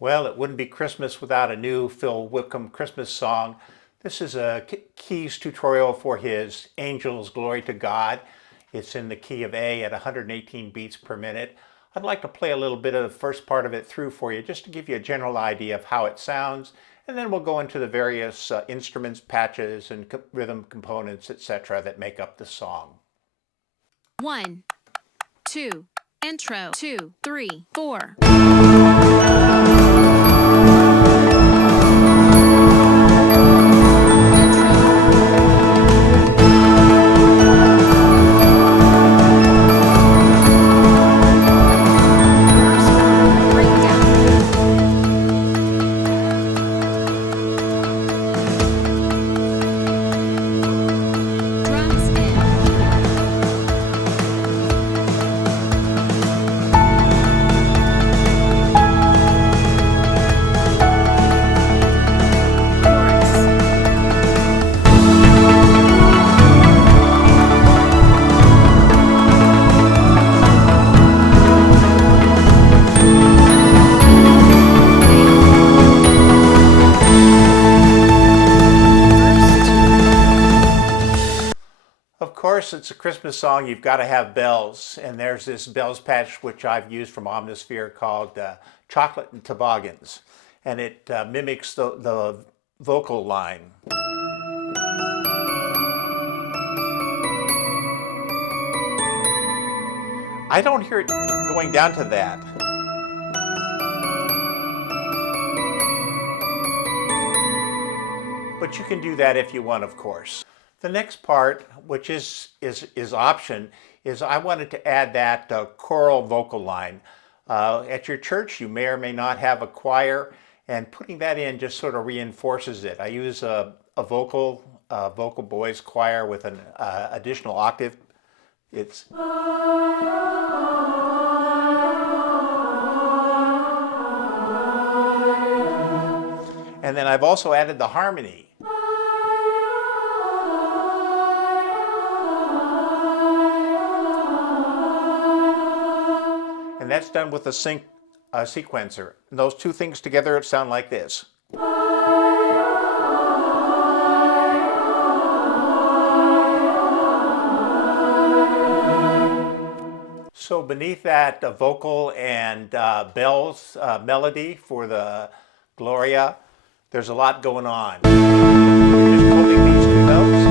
Well, it wouldn't be Christmas without a new Phil Wickham Christmas song. This is a keys tutorial for his Angels Glory to God. It's in the key of A at 118 beats per minute. I'd like to play a little bit of the first part of it through for you just to give you a general idea of how it sounds, and then we'll go into the various instruments, patches, and rhythm components, etc. that make up the song. 1, 2, intro, 2, 3, 4. Of course, it's a Christmas song, you've got to have bells, and there's this bells patch which I've used from Omnisphere called Chocolate and Toboggans, and it mimics the vocal line. I don't hear it going down to that. But you can do that if you want, of course. The next part, which is option, is I wanted to add that choral vocal line. At your church, you may or may not have a choir, and putting that in just sort of reinforces it. I use a vocal boys choir with an additional octave. It's and then I've also added the harmony. And that's done with a sequencer. And those two things together sound like this. So beneath that vocal and bells melody for the Gloria, there's a lot going on. You're just holding these two notes.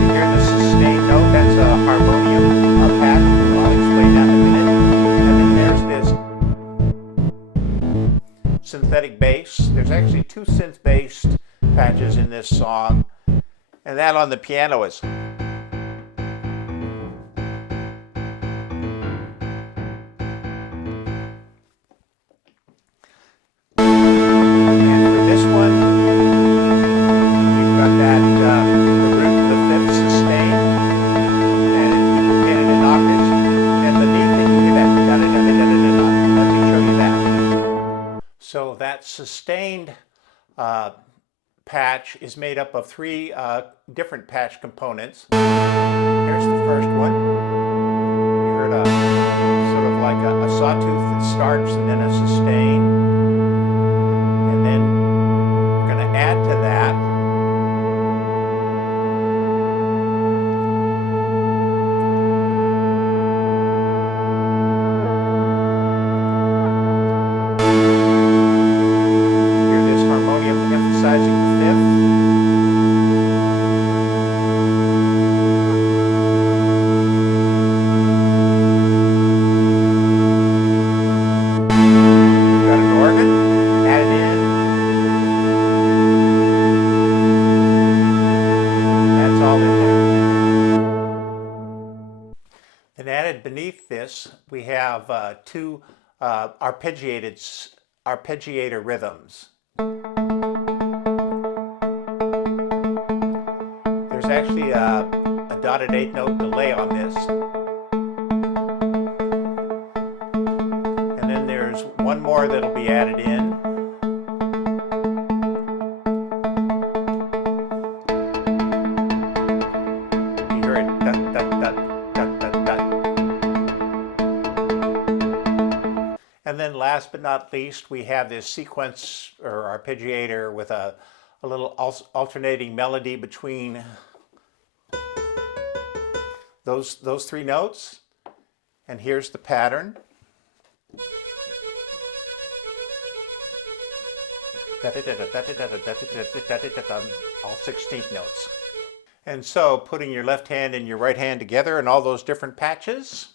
You hear the sustained note, that's a harmonium patch. I'll explain that in a minute. And then there's this synthetic bass. There's actually two synth-based patches in this song. And that on the piano is... So that sustained patch is made up of three different patch components. Here's the first one. You heard a sort of like a sawtooth that starts and then a sustain. And then we're going to add to that and added beneath this, we have two arpeggiator rhythms. There's actually a dotted eighth note delay on this. And then there's one more that'll be added in. You hear it, dut, dut, dut, dut, dut, dut. And then last but not least, we have this sequence or arpeggiator with a little alternating melody between those three notes. And here's the pattern. All 16th notes. And so putting your left hand and your right hand together in all those different patches.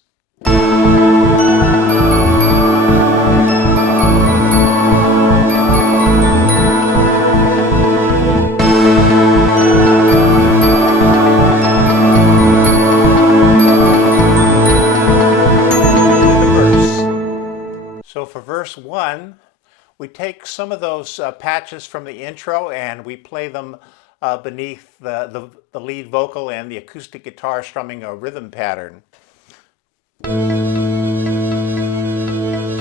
So for verse 1, we take some of those patches from the intro and we play them beneath the lead vocal and the acoustic guitar strumming a rhythm pattern. So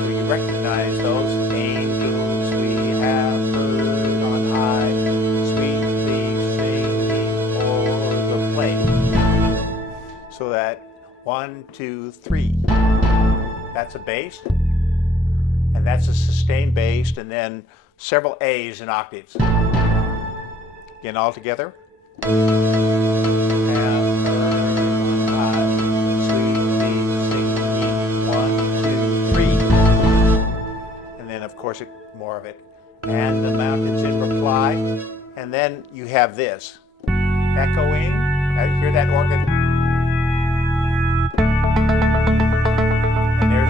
you recognize those. Angels we have heard on high, sweetly singing o'er the plain. So that 1, 2, 3. That's a bass. And that's a sustained bass, and then several A's in octaves. Again, all together. Sweetly singing, 1, 2, 3. And then, of course, more of it. And the mountains in reply. And then you have this. Echoing. Hear that organ?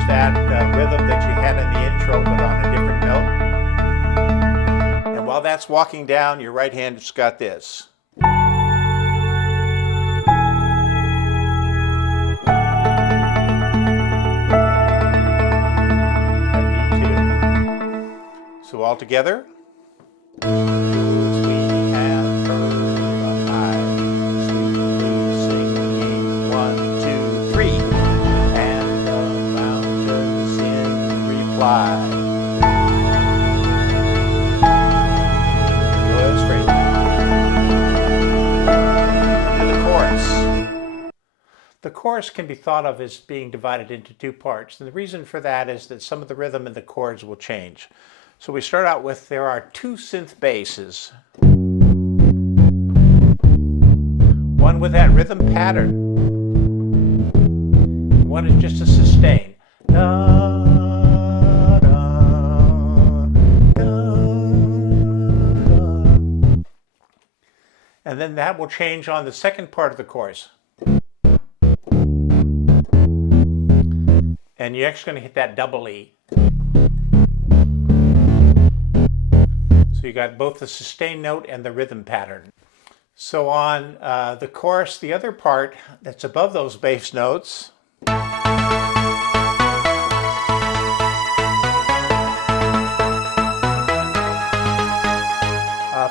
That rhythm that you had in the intro, but on a different note. And while that's walking down, your right hand has got this. That D2. So all together. The chorus can be thought of as being divided into two parts, and the reason for that is that some of the rhythm and the chords will change. So we start out with, there are two synth basses. One with that rhythm pattern. One is just a sustain. Da, da, da, da. And then that will change on the second part of the chorus. And you're actually going to hit that double E. So you got both the sustained note and the rhythm pattern. So on the chorus, the other part that's above those bass notes,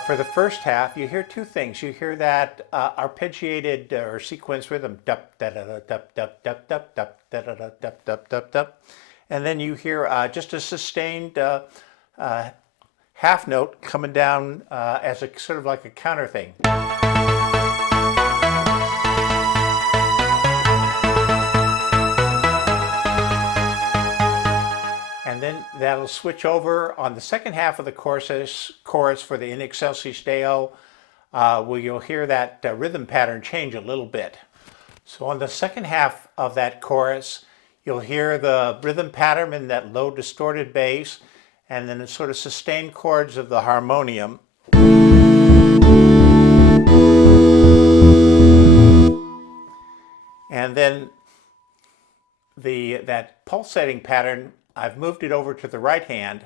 for the first half, you hear two things. You hear that arpeggiated or sequence rhythm, and then you hear just a sustained half note coming down as a sort of like a counter thing. And then that'll switch over on the second half of the chorus for the In Excelsis Deo, where you'll hear that rhythm pattern change a little bit. So on the second half of that chorus, you'll hear the rhythm pattern in that low distorted bass, and then the sort of sustained chords of the harmonium. And then that pulsating pattern, I've moved it over to the right hand.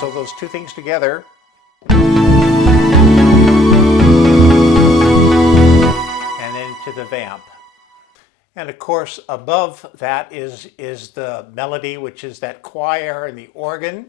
So those two things together. And then to the vamp. And of course, above that is the melody, which is that choir and the organ.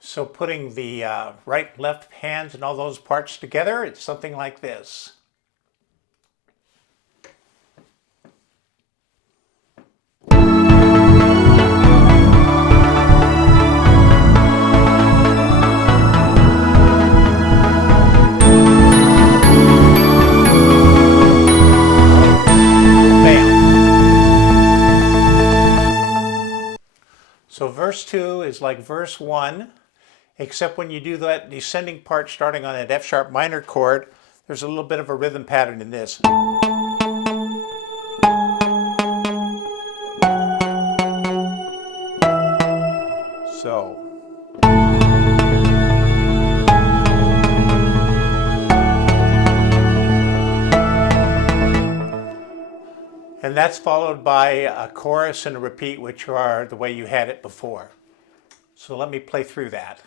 So putting the right, left hands and all those parts together, it's something like this. verse 2 is like verse 1, except when you do that descending part starting on an F sharp minor chord, there's a little bit of a rhythm pattern in this. So. And that's followed by a chorus and a repeat, which are the way you had it before. So let me play through that.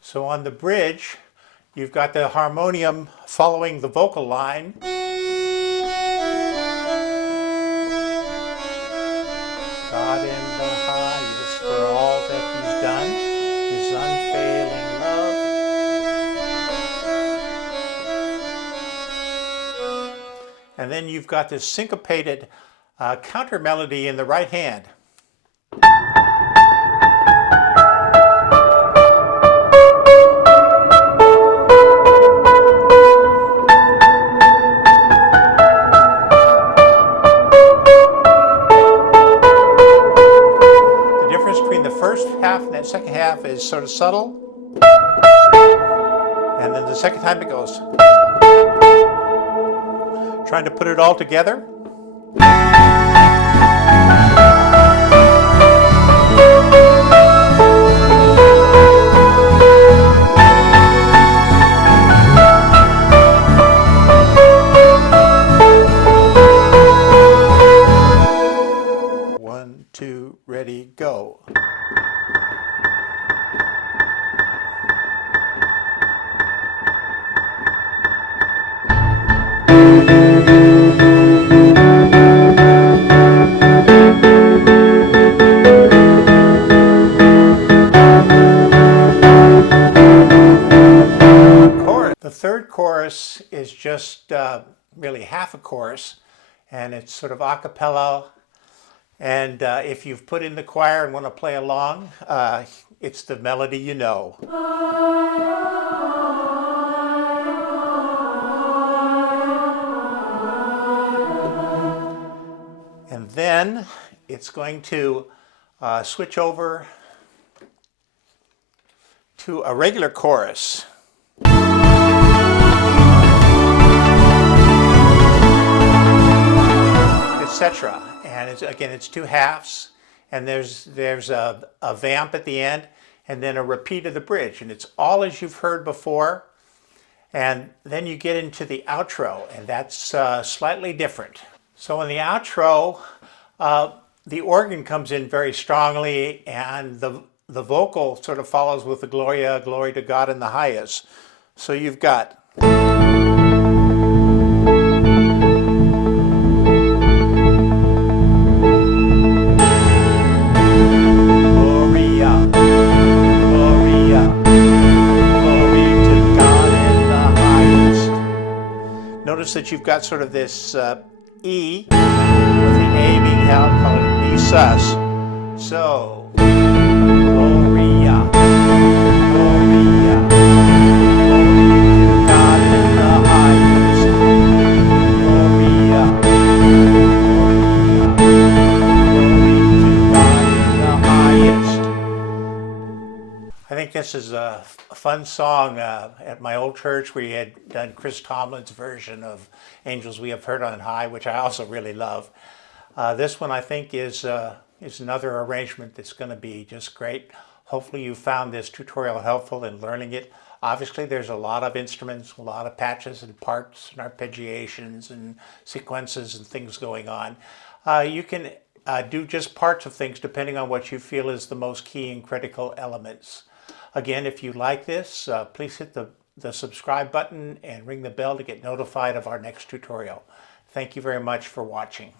So on the bridge, you've got the harmonium following the vocal line. God in the highest for all that he's done, his unfailing love. And then you've got this syncopated counter melody in the right hand. First half and that second half is sort of subtle, and then the second time it goes. Trying to put it all together. One, two, ready, go. The third chorus is just really half a chorus, and it's sort of a cappella. And if you've put in the choir and want to play along, it's the melody you know. And then it's going to switch over to a regular chorus. Etc. And it's two halves, and there's a vamp at the end, and then a repeat of the bridge, and it's all as you've heard before. And then you get into the outro, and that's slightly different. So in the outro, the organ comes in very strongly, and the vocal sort of follows with the Gloria, glory to God in the highest. So you've got notice that you've got sort of this E with the A being held, called an E sus. So, Gloria, Gloria, glory to God in the highest. Gloria, Gloria, glory to God in the highest. I think this is a fun song. At my old church, we had done Chris Tomlin's version of Angels We Have Heard on High, which I also really love. This one, I think, is another arrangement that's going to be just great. Hopefully you found this tutorial helpful in learning it. Obviously, there's a lot of instruments, a lot of patches and parts and arpeggiations and sequences and things going on. You can do just parts of things depending on what you feel is the most key and critical elements. Again, if you like this, please hit the subscribe button and ring the bell to get notified of our next tutorial. Thank you very much for watching.